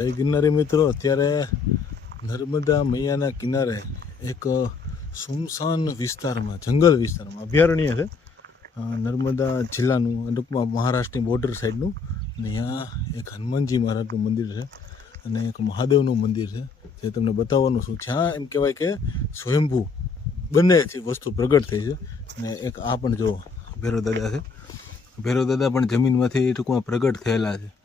જય ગિરનારી મિત્રો. અત્યારે નર્મદા મૈયાના કિનારે એક સુમસાન વિસ્તારમાં, જંગલ વિસ્તારમાં અભયારણ્ય છે. નર્મદા જિલ્લાનું, ટૂંકમાં મહારાષ્ટ્રની બોર્ડર સાઈડનું અને અહીંયા એક હનુમાનજી મહારાજનું મંદિર છે અને એક મહાદેવનું મંદિર છે. જે તમને બતાવવાનું છું. જ્યાં એમ કહેવાય કે સ્વયંભૂ બંને વસ્તુ પ્રગટ થઈ છે. અને એક આ પણ જો ભેરો દાદા છે. ભેરો દાદા પણ જમીનમાંથી ટૂંકમાં પ્રગટ થયેલા છે.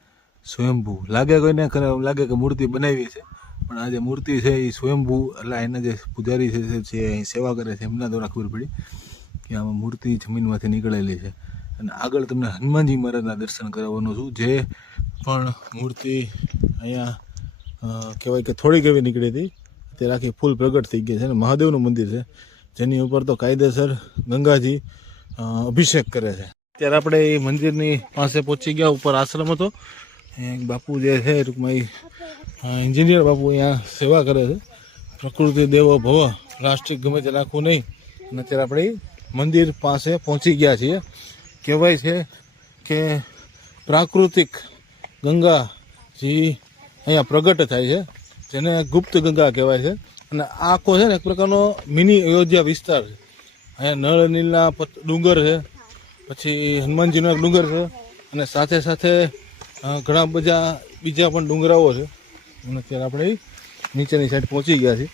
સ્વયંભૂ. લાગે કોઈને લાગે કે મૂર્તિ બનાવી છે, પણ આ જે મૂર્તિ છે એ સ્વયંભૂ, એટલે એના જે પૂજારી છે, જે- અહીં સેવા કરે છે, એમના દ્વારા ખબર પડી કે આમાં મૂર્તિ જમીનમાંથી નીકળેલી છે. અને આગળ તમને હનુમાનજી મહારાજના દર્શન કરાવવાનું છું, જે પણ મૂર્તિ અહીંયા કહેવાય કે થોડીક એવી નીકળી હતી. અત્યારે આખી ફૂલ પ્રગટ થઈ ગઈ છે અને મહાદેવનું મંદિર છે, જેની ઉપર તો કાયદેસર ગંગાજી અભિષેક કરે છે. અત્યારે આપણે એ મંદિરની પાસે પહોંચી ગયા, ઉપર આશ્રમ હતો. બાપુ જે છે, ટૂંકમાં એન્જિનિયર બાપુ અહીંયા સેવા કરે છે. પ્રકૃતિ, દેવો, ભવ, પ્લાસ્ટિક ગમે તે નાખવું નહીં. અને અત્યારે આપણે મંદિર પાસે પહોંચી ગયા છીએ. કહેવાય છે કે પ્રાકૃતિક ગંગાજી અહીંયા પ્રગટ થાય છે, જેને ગુપ્ત ગંગા કહેવાય છે. અને આખો છે ને એક પ્રકારનો મિની અયોધ્યા વિસ્તાર છે. અહીંયા નળ, નીલના ડુંગર છે, પછી હનુમાનજીનો એક ડુંગર છે. અને સાથે સાથે ઘણા બધા બીજા પણ ડુંગરાઓ છે. અને અત્યારે આપણે નીચેની સાઈડ પહોંચી ગયા છીએ.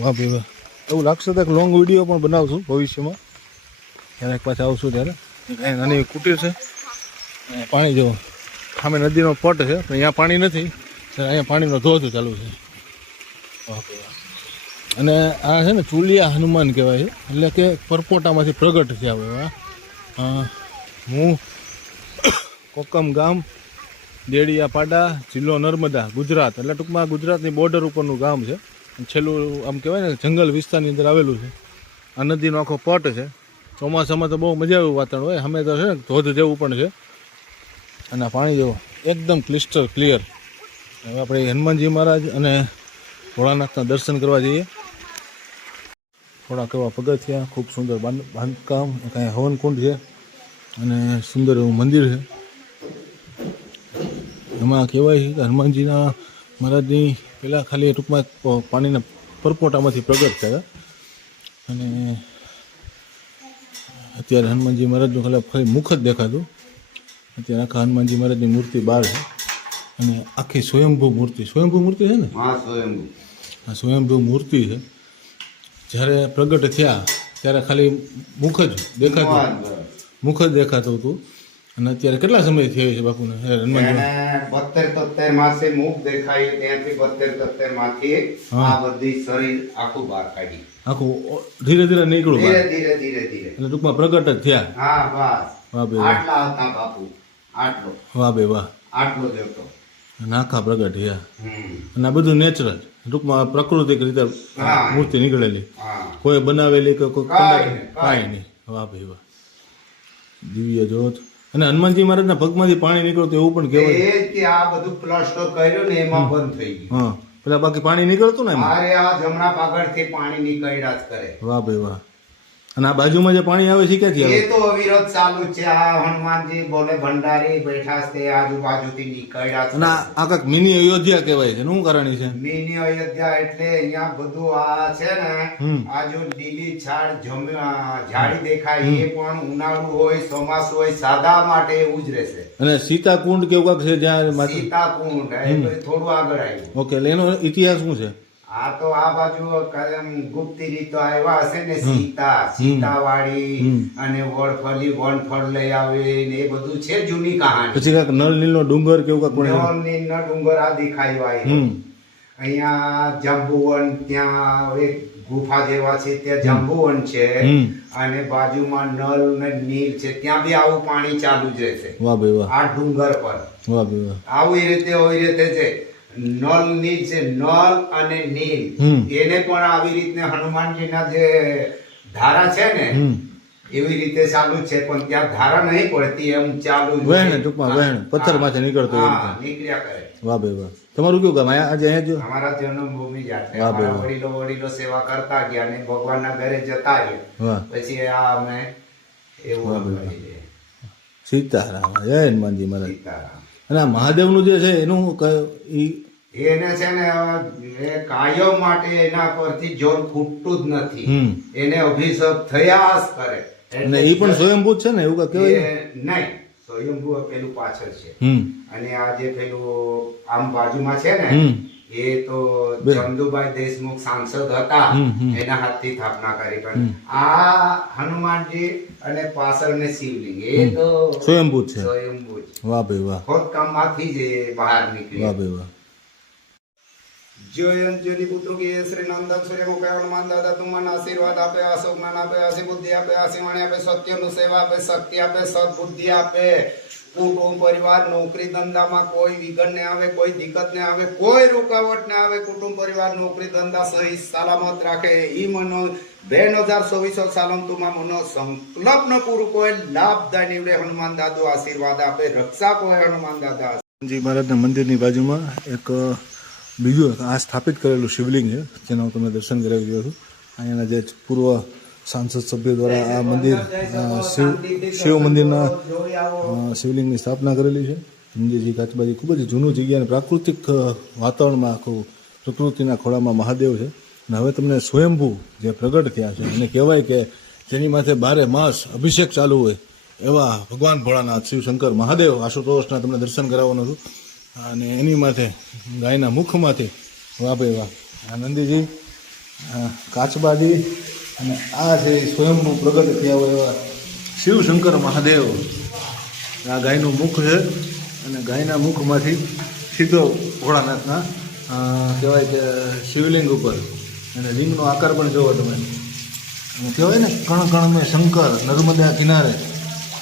વાહ ભાઈ વાહ. એવું લાગશે તો લોંગ વીડિયો પણ બનાવશું ભવિષ્યમાં. ક્યારેક પાછા આવશું ત્યારે. કાંઈ નાની કુટીર છે. પાણી જો સામે નદીનો પટ છે, પણ અહીંયા પાણી નથી. અહીંયા પાણીનો ધોધ ચાલુ છે. અને આ છે ને ચુલિયા હનુમાન કહેવાય છે. એટલે કે પરપોટામાંથી પ્રગટ છે આપણે હું કોકમ ગામ દેડિયાપાડા જિલ્લો નર્મદા, ગુજરાત. એટલે ટૂંકમાં ગુજરાતની બોર્ડર ઉપરનું ગામ છે. છેલ્લું, આમ કહેવાય ને, જંગલ વિસ્તારની અંદર આવેલું છે. આ નદીનો આખો પટ છે. ચોમાસામાં તો બહુ મજા આવ્યું વાતાવરણ હોય. અમે તો છે ને, ધોધ જેવું પણ છે. અને પાણી જેવો એકદમ ક્લિસ્ટર ક્લિયર. હવે આપણે હનુમાનજી મહારાજ અને ભોળાનાથના દર્શન કરવા જઈએ. થોડાક એવા પગથિયા, ખૂબ સુંદર બાંધ- બાંધકામ કાંઈ હવનકુંડ છે. અને સુંદર એવું મંદિર છે. એમાં કહેવાય છે કે હનુમાનજીના મહારાજની પહેલાં ખાલી ટૂંકમાં પાણીના પરપોટામાંથી પ્રગટ થયા. અને અત્યારે હનુમાનજી મહારાજનું ખાલી ખાલી મુખ જ દેખાતું. અત્યારે આખા હનુમાનજી મહારાજની મૂર્તિ બહાર છે. અને આખી સ્વયંભૂ મૂર્તિ. સ્વયંભૂ મૂર્તિ છે ને? આ સ્વયંભૂ મૂર્તિ છે. જ્યારે પ્રગટ થયા ત્યારે ખાલી મુખ જ દેખાતું. મુખ જ દેખાતું હતું. અને અત્યારે કેટલા સમય થયો છે બાપુને? ને હનુમાનજી. એને બોતેર તોતેર માસે મુખ દેખાય ત્યાંથી બોતેર તોતેરમાંથી. આ બધી શરીર આખું બહાર કાઢી. આખું ધીરે ધીરે નીકળું ધીરે ધીરે ધીરે ધીરે. એટલે ટૂંકમાં પ્રગટ જ થયા? હા બસ. વાહ બે આટલા હતા બાપુ. આટલો. વાહ બે વાહ. આટલો જ હતો. અને આખા પ્રગટ થયા. અને આ બધું નેચરલ ટૂંકમાં પ્રાકૃતિક રીતે મૂર્તિ નીકળેલી. કોઈ બનાવેલી કે કાંઈ કાંઈ નહીં વાહ ભાઈ વાહ. દિવ્ય જોત અને હનુમાનજી મહારાજના પગમાંથી પાણી નીકળતું એવું પણ કહેવાય. એ કે આ બધું પ્લાસ્ટર કર્યું ને એમાં બંધ થઈ ગયું. હા પેલા બાકી પાણી નીકળતું ને મારે આ જમણા પાગળથી પાણી નીકળ્યા જ કરે. વાહ ભાઈ વાહ. અને આ બાજુમાં જે પાણી આવે છે ક્યાંથી આવે? એ તો અવિરત ચાલુ છે. આ હનુમાનજી બોલે ભંડારી બેઠા છે આજુબાજુથી નીકળ્યા અને આ છે આ મિની અયોધ્યા કહેવાય છે શું કારણ છે? મિની અયોધ્યા એટલે અહીંયા બધું આ છે ને આ જો લીલી છાડ ઝાડી દેખાય એ પણ ઉનાળુ હોય ચોમાસ હોય સાદા માટે એવું જ રહેશે. અને સીતાકુંડ કેવું કાંક છે જ્યાં સીતાકુંડ થોડું આગળ આવ્યું. ઓકે એનો ઇતિહાસ શું છે? આ તો આ બાજુ ગુપ્તી રીતો આવ્યા હશે ને સીતા. સીતાવાળી. અને વડફળી વનફળ લઈ આવે ને એ બધું છે જૂની કહાની. પછી કાંઈક નળ નીલનો ડુંગર કેવું કાંક પણ નળની નો ડુંગર આ દેખાયું અહીંયા જંબુવન ત્યાં એક ગુફા જેવા છે ત્યાં જાંબુવન છે. અને બાજુમાં નળ ને નીલ છે. ત્યાં બી આવું પાણી ચાલુ જ રહેશે. વાહ ભાઈ વાહ. આ ડુંગર પર. વાહ ભાઈ વાહ. આવી રીતે હોય રીતે છે. નીલ છે નલ અને નીલ. એને પણ આવી રીતે હનુમાનજીના જે ધારા છે ને એવી રીતે ચાલુ જ છે પણ ત્યાં ધારા નહીં પડતી એમ ચાલુ જ વહેણ ટૂંકમાં વહેણ પથ્થરમાંથી નીકળતું હોય હા નીકળ્યા કરે. વાહ ભાઈ વાહ. તમારું કેવું કામ? અહીંયા આજે અહીંયા જો? અમારા જન્મભૂમિ જાતે અમારા વડીલો વડીલો સેવા કરતા ગયા અને ભગવાનના ઘરે જતા ગયા. પછી આ અમે એવું. સીતારામ. જય હનુમાનજી મહારાજ. સીતારામ. અને આ મહાદેવનું જે છે એનું ક- ઈ એને છે ને એ કાયમ માટે એના પરથી જોર ખૂટતું જ નથી. એને અભિષેક થયા જ કરે. ઈ પણ સ્વયંભૂત છે ને એવું કહેવાય એ નહીં સ્વયંભૂ પેલું પાછળ છે. અને આ જે પેલું આમ બાજુમાં છે ને એ તો. ચંદુભાઈ દેશમુખ સાંસદ હતા. એના હાથથી સ્થાપના કરી. પણ આ હનુમાનજી અને પાછળ ને શિવલિંગ એ તો સ્વયંભૂત છે. સ્વયંભૂ છે વાહ ભાઈ વાહ. ખોદકામમાંથી જ બહાર બહાર વાહ ભાઈ વાહ. જયંજલી પુત્ર કે શ્રી નંદન સૂર્ય મુખે હનુમાન દાદા તુમને આશીર્વાદ આપે અશોક જ્ઞાન આપે આશી બુદ્ધિ આપે આશી વાણી આપે, સત્યનું સેવા આપે, શક્તિ આપે, સદબુદ્ધિ આપે. કુટુંબ, પરિવાર, નોકરી, ધંધામાં કોઈ વિઘન ને આવે, કોઈ દિક્કત ને આવે, કોઈ રૂકાવટ ને આવે, કુટુંબ, પરિવાર, નોકરી, ધંધા સહી સલામત રાખે. ઈ મનો બે હજાર ચોવીસો સાલમ તુમાં મનો સંકલ્પ પૂરું કોઈ લાભદાય નીવડે. હનુમાન દાદો આશીર્વાદ આપે, રક્ષા કોઈ હનુમાન દાદા જી, મહારાજના મંદિરની બાજુમાં એક બીજું આ સ્થાપિત કરેલું શિવલિંગ છે, જેના હું તમને દર્શન કરાવી રહ્યો છું. અહીંયાના જે પૂર્વ સાંસદ સભ્યો દ્વારા આ મંદિર શિવ શિવ મંદિરના શિવલિંગની સ્થાપના કરેલી છે. મંદિરજી કાચબાજી ખૂબ જ જૂનું જગ્યા અને પ્રાકૃતિક વાતાવરણમાં આખું પ્રકૃતિના ખોળામાં મહાદેવ છે. અને હવે તમને સ્વયંભૂ જે પ્રગટ થયા છે અને કહેવાય કે જેની માથે બારે માસ અભિષેક ચાલુ હોય એવા ભગવાન ભોળાનાથ, શિવશંકર, મહાદેવ આશુતોષના તમને દર્શન કરાવવાનું છું. અને એની માથે, ગાયના મુખમાંથી વાહ ભાઈ વાહ આ નંદીજી, આ કાચબાજી અને આ છે એ સ્વયંભૂ પ્રગટ થયા હોય એવા શિવશંકર મહાદેવ. આ ગાયનું મુખ છે અને ગાયના મુખમાંથી સીધો ભોળાનાથના કહેવાય કે શિવલિંગ ઉપર. અને લિંગનો આકાર પણ જોવો તમે. કહેવાય ને કણ કણમાં શંકર, નર્મદા કિનારે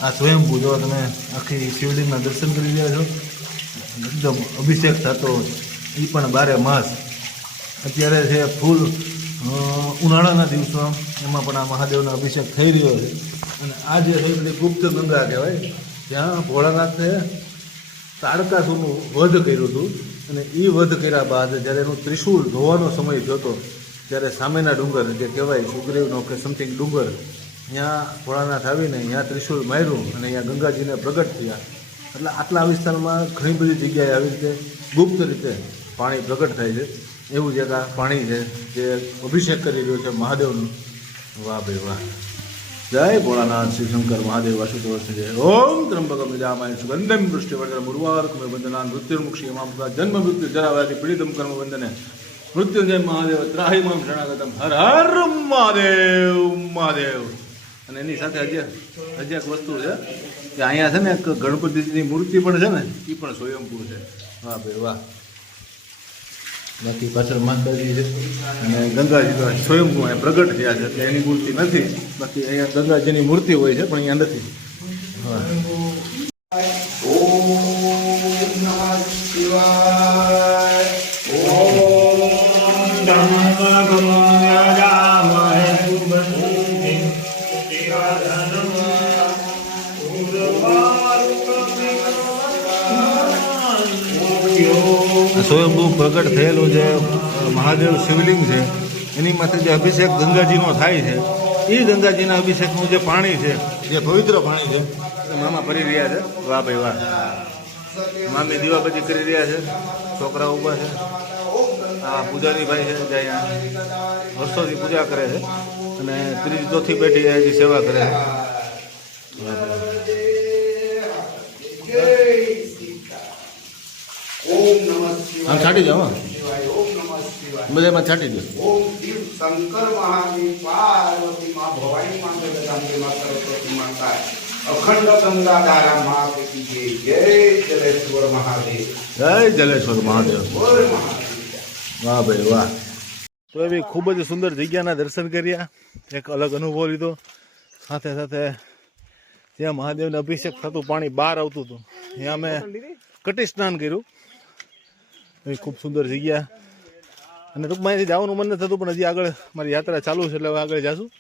આ સ્વયંભૂ, જો તમે આખી શિવલિંગના દર્શન કરી રહ્યા છો એકદમ અભિષેક થતો એ પણ બારે માસ. અત્યારે છે ફૂલ ઉનાળાના દિવસો એમાં પણ આ મહાદેવનો અભિષેક થઈ રહ્યો છે. અને આ જે છે બધી ગુપ્ત ગંગા કહેવાય, ત્યાં ભોળાનાથે તારકાસુરનું વધ કર્યું હતું. અને એ વધ કર્યા બાદ જ્યારે એનું ત્રિશૂળ ધોવાનો સમય જતો ત્યારે સામેના ડુંગર જે કહેવાય સુગ્રીવનો કે સમથિંગ ડુંગર, ત્યાં ભોળાનાથ આવીને ત્યાં ત્રિશૂળ માર્યું અને અહીંયા ગંગાજીને પ્રગટ થયા. એટલે આટલા વિસ્તારમાં ઘણી બધી જગ્યાએ આવી રીતે ગુપ્ત રીતે પાણી પ્રગટ થાય છે. એવું જ પાણી છે જે અભિષેક કરી રહ્યો છે મહાદેવનું. વાહ ભાઈ વાહ. જય ભોળાનાથ, શ્રી શંકર મહાદેવ વાસુદેવ જય. ઓમ ત્રંબકમ નિજામાય સુગંધમ વૃષ્ટિવર્ધન મુર્વાર્કમે વંદના મૃત્યુર્મુક્ષી અમામૃતા જન્મ મૃત્યુ જરાવાદી પીડિતમ કર્મ વંદને. મૃત્યુંજય મહાદેવ, ત્રાહિમામ શરણાગતમ. હર હર મહાદેવ મહાદેવ. અને એની સાથે હજી હજી એક વસ્તુ છે કે અહીંયા છે ને એક ગણપતિજીની મૂર્તિ પણ છે ને એ પણ સ્વયંભૂ છે. વાહ ભાઈ વાહ. બાકી પાછળ માતાજી છે અને ગંગાજી તો સ્વયંભૂ અહીંયા પ્રગટ થયા છે, એટલે એની મૂર્તિ નથી. બાકી અહીંયા ગંગાજીની મૂર્તિ હોય છે, પણ અહીંયા નથી. હા સ્વયંભૂ પ્રગટ થયેલું જે મહાદેવ શિવલિંગ છે એની માથે જે અભિષેક ગંગાજીનો થાય છે એ ગંગાજીના અભિષેકનું જે પાણી છે જે પવિત્ર પાણી છે. એ મામા ભરી રહ્યા છે? વાહ ભાઈ વાહ. મામી દીવાબત્તી કરી રહ્યા છે છોકરા ઊભા છે. આ પૂજારી ભાઈ છે જે અહીંયા વર્ષોથી પૂજા કરે છે અને ત્રીજી ચોથી પેઢી હજી સેવા કરે છે વાહ ભાઈ વાહ. જય સીતા ઓમ નમઃ શિવાય આમ છાંટી શિવાય બધામાં છાંટી દો. ઓમ શિવ શંકર મહાદેવ પાર્વતી માં ભવાની માં જગદાંબે માં સરસ્વતી માતા અખંડ ગંગા ધારા મા કી જય જય જલેશ્વર મહાદેવ. જય જલેશ્વર મહાદેવ. વાહ ભાઈ વાહ. તો એવી ખૂબ જ સુંદર જગ્યાના દર્શન કર્યા. એક અલગ અનુભવ લીધો. સાથે સાથે ત્યાં મહાદેવને અભિષેક થતું પાણી બહાર આવતું હતું. ત્યાં અમે કટી સ્નાન કર્યું. એ ખૂબ સુંદર જગ્યા. અને ટૂંકમાં અહીંથી જવાનું મન નથી થતું, પણ હજી આગળ મારી યાત્રા ચાલુ છે એટલે હવે આગળ જાશું.